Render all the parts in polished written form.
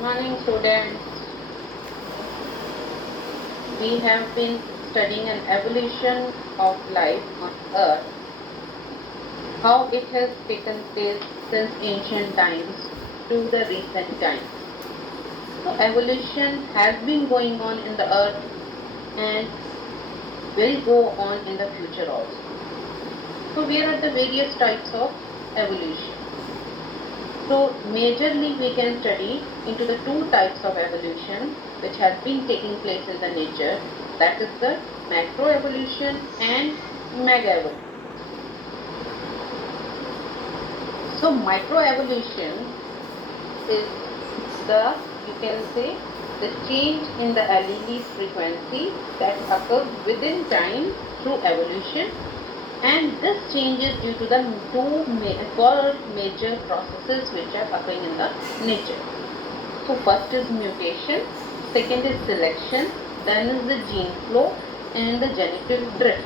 Morning students, we have been studying an evolution of life on earth, how it has taken place since ancient times to the recent times. So evolution has been going on in the earth and will go on in the future also. So where are the various types of evolution? So majorly we can study into the two types of evolution which has been taking place in the nature, that is the macroevolution and megaevolution. So microevolution is the, you can say, the change in the allele frequency that occurs within time through evolution, and this change is due to the four major processes which are occurring in the nature. So first is mutation, second is selection, then is the gene flow and the genital drift.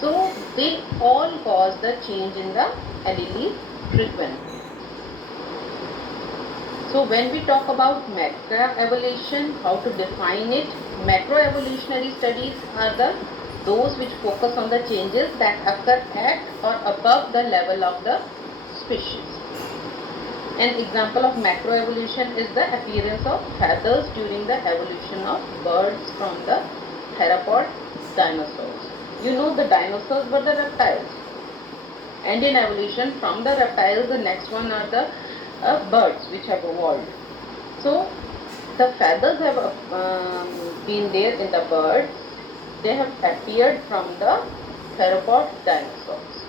So they all cause the change in the allele frequency. So when we talk about macroevolution, how to define it? Macroevolutionary studies are those which focus on the changes that occur at or above the level of the species. An example of macroevolution is the appearance of feathers during the evolution of birds from the theropod dinosaurs. You know the dinosaurs were the reptiles, and in evolution from the reptiles the next one are the birds which have evolved. So the feathers have been there in the birds. They have appeared from the theropod dinosaurs.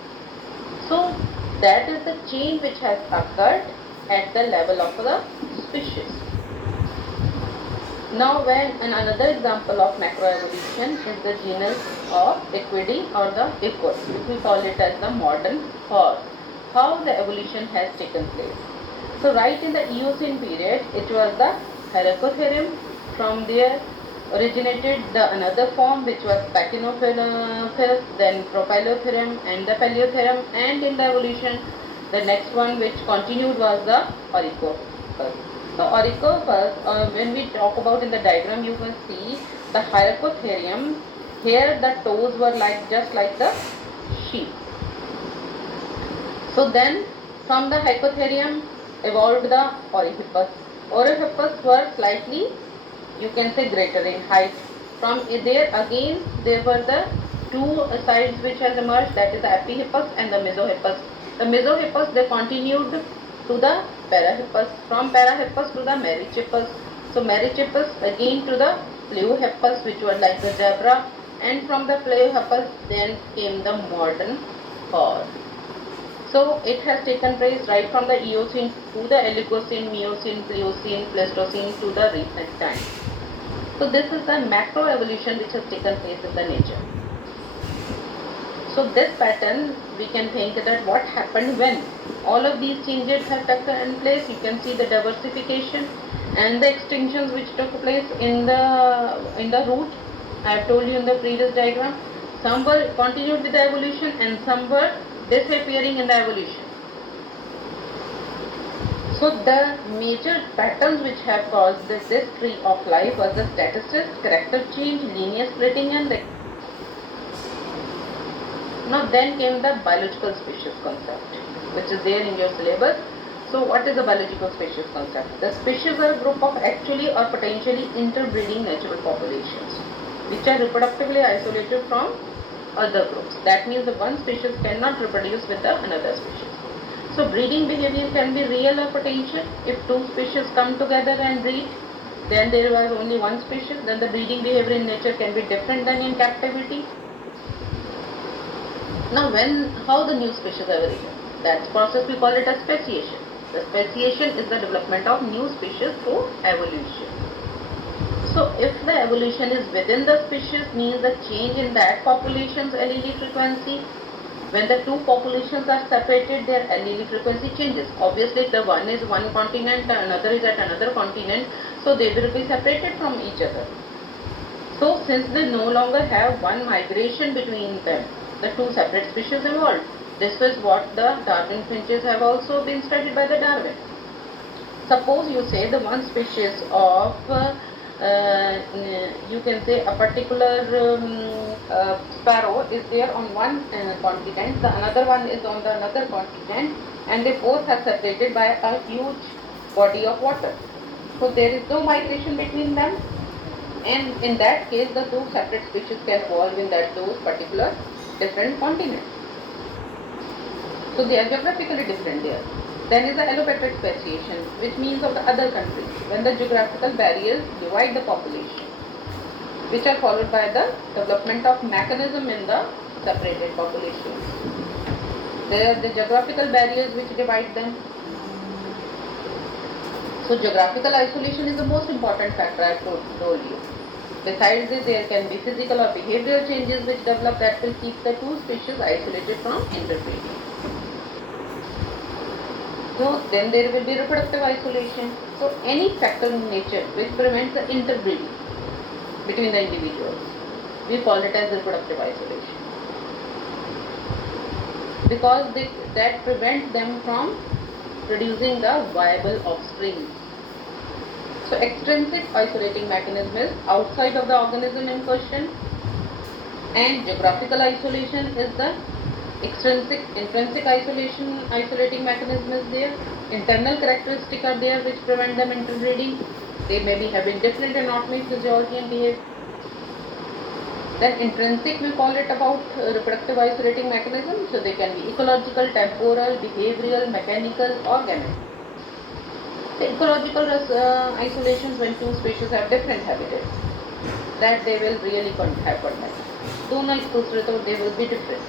So that is the change which has occurred at the level of the species. Now another example of macroevolution is the genus of Equidae or the equus. We call it as the modern horse. How the evolution has taken place. So right in the Eocene period, it was the Hyracotherium. From there originated another form which was Pachynophilus, then Propylotherium and the Paleotherium, and in the evolution the next one which continued was the Oricotherium. So Oricotherium, when we talk about in the diagram, you can see the Hyracotherium. Here the toes were just like the sheep. So then from the Hyracotherium evolved the Oryhippus. Oryhippus were slightly, you can say, greater in height. From there again there were the two sides which has emerged, that is the Epihippus and the Mesohippus. The Mesohippus, they continued to the Parahippus, from Parahippus to the Merychippus. So Merychippus again to the Pliohippus, which was like the zebra, and from the Pliohippus then came the modern horse. So it has taken place right from the Eocene to the Oligocene, Miocene, Pliocene, Pleistocene to the recent time. So this is the macroevolution which has taken place in the nature. So this pattern, we can think that what happened when all of these changes have taken place. You can see the diversification and the extinctions which took place in the root. I have told you in the previous diagram. Some were continued with the evolution and some were disappearing in the evolution. So the major patterns which have caused this tree of life was the statistics, character change, linear splitting, and the now then came the biological species concept, which is there in your syllabus. So what is the biological species concept? The species are a group of actually or potentially interbreeding natural populations, which are reproductively isolated from other groups. That means the one species cannot reproduce with the another species. So breeding behavior can be real or potential. If two species come together and breed, then there was only one species, then the breeding behavior in nature can be different than in captivity. Now how the new species are arisen? That process we call it as speciation. The speciation is the development of new species through evolution. So if the evolution is within the species, means the change in that population's allele frequency. When the two populations are separated, their allele frequency changes. Obviously, the one is one continent, the another is at another continent, so they will be separated from each other. So since they no longer have one migration between them, the two separate species evolved. This is what the Darwin finches have also been studied by the Darwin. Suppose you say the one species of you can say a particular sparrow is there on one continent, the another one is on the another continent, and they both are separated by a huge body of water. So there is no migration between them, and in that case the two separate species can evolve in those particular different continents. So they are geographically different there. Then is the allopatric speciation, which means of the other countries, when the geographical barriers divide the population, which are followed by the development of mechanism in the separated populations. There are the geographical barriers which divide them. So geographical isolation is the most important factor I told you. Besides this, there can be physical or behavioral changes which develop that will keep the two species isolated from interbreeding. So then there will be reproductive isolation. So any factor in nature which prevents the interbreeding between the individuals, we call it as reproductive isolation, because that prevents them from producing the viable offspring. So extrinsic isolating mechanism is outside of the organism in question, and geographical isolation is the extrinsic. Intrinsic isolating mechanism is there. Internal characteristics are there which prevent them interbreeding. They may be having different anatomy, physiology and behavior. Then intrinsic, we call it about reproductive isolating mechanism. So they can be ecological, temporal, behavioral, mechanical or gamete. The ecological isolations, when two species have different habitats, that they will really have contact. दोनों एक दूसरे तो they will be different.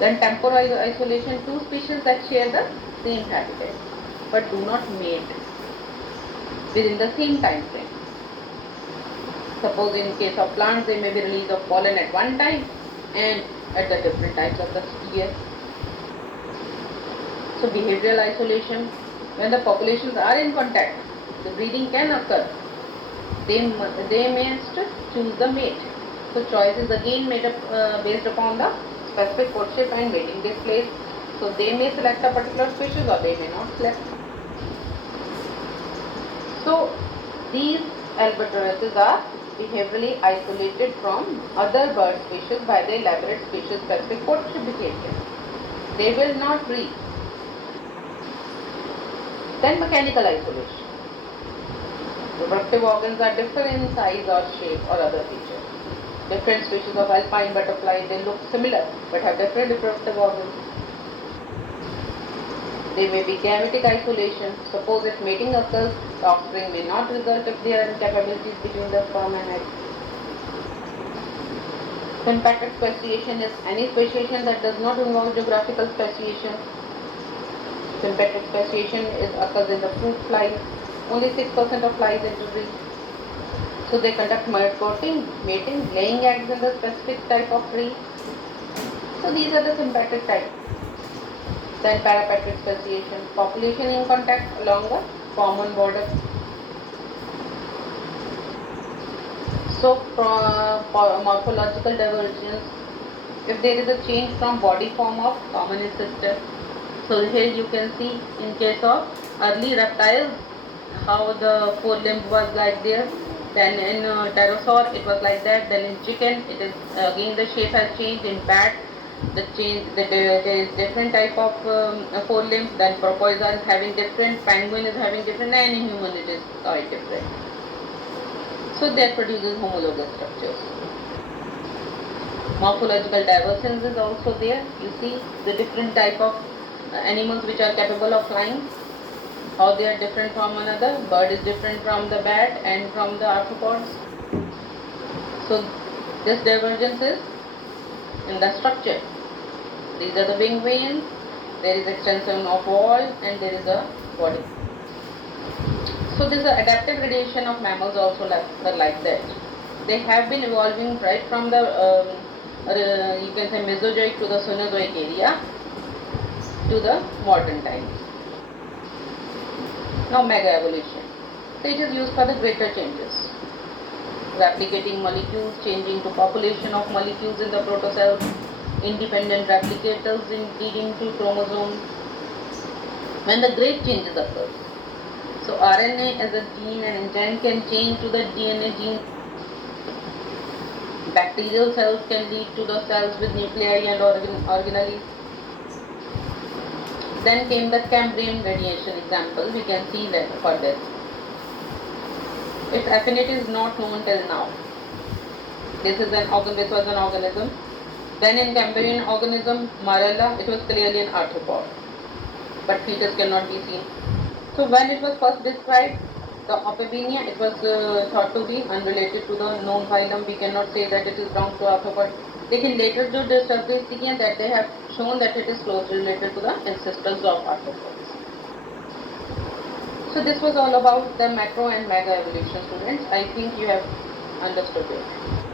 Then temporal isolation, two species that share the same habitat but do not mate within the same time frame. Suppose in case of plants, they may be release of pollen at one time and at the different times of the year. So behavioral isolation, when the populations are in contact, the breeding can occur. They must choose the mate. So choice is again made up based upon the specific courtship and mating takes place. So they may select a particular species or they may not select. So these albatrosses are behaviorally isolated from other bird species by the elaborate species specific courtship behavior. They will not breed. Then mechanical isolation. Reproductive organs are different in size or shape or other features. Different species of alpine butterfly, they look similar but have different reproductive organs. They may be gametic isolation. Suppose if mating occurs, the offspring may not result if there are incapabilities between the sperm and egg. Sympatric speciation is any speciation that does not involve geographical speciation. Sympatric speciation occurs in the fruit flies. Only 6% of flies interbreed. So they conduct courting, mating, laying eggs in the specific type of tree. So these are the sympatric types. Then parapatric speciation, population in contact along the common border. So morphological divergence, if there is a change from body form of common ancestor. So here you can see in case of early reptiles how the forelimb was like there. Then in pterosaur it was like that. Then in chicken it is again the shape has changed. In bat there is different type of forelimbs. Then porpoise is having different, penguin is having different, and in human it is quite different. So that produces homologous structures. Morphological divergence is also there. You see the different type of animals which are capable of flying, how they are different from another. Bird is different from the bat and from the arthropods. So this divergence is in the structure. These are the wing veins, there is extension of wall and there is a body. So this adaptive radiation of mammals also like that. They have been evolving right from the you can say Mesozoic to the Cenozoic area to the modern times. Now mega evolution. So it is used for the greater changes. Replicating molecules, changing to population of molecules in the protocells, independent replicators leading to chromosomes. when the great changes occur. So RNA as a gene and enzyme can change to the DNA gene. Bacterial cells can lead to the cells with nuclei and organelles. Then came the Cambrian radiation example. We can see that for this. Its affinity is not known till now. This was an organism. Then in Cambrian organism, Marella, it was clearly an arthropod, but fetus cannot be seen. So when it was first described, the Oppibinia, it was thought to be unrelated to the known phylum. We cannot say that it is belongs to arthropod. Lekin later जो discoveries की हैं, that they have shown that it is closely related to the ancestrals of arthropods. So this was all about the macro and mega evolution, students. I think you have understood it.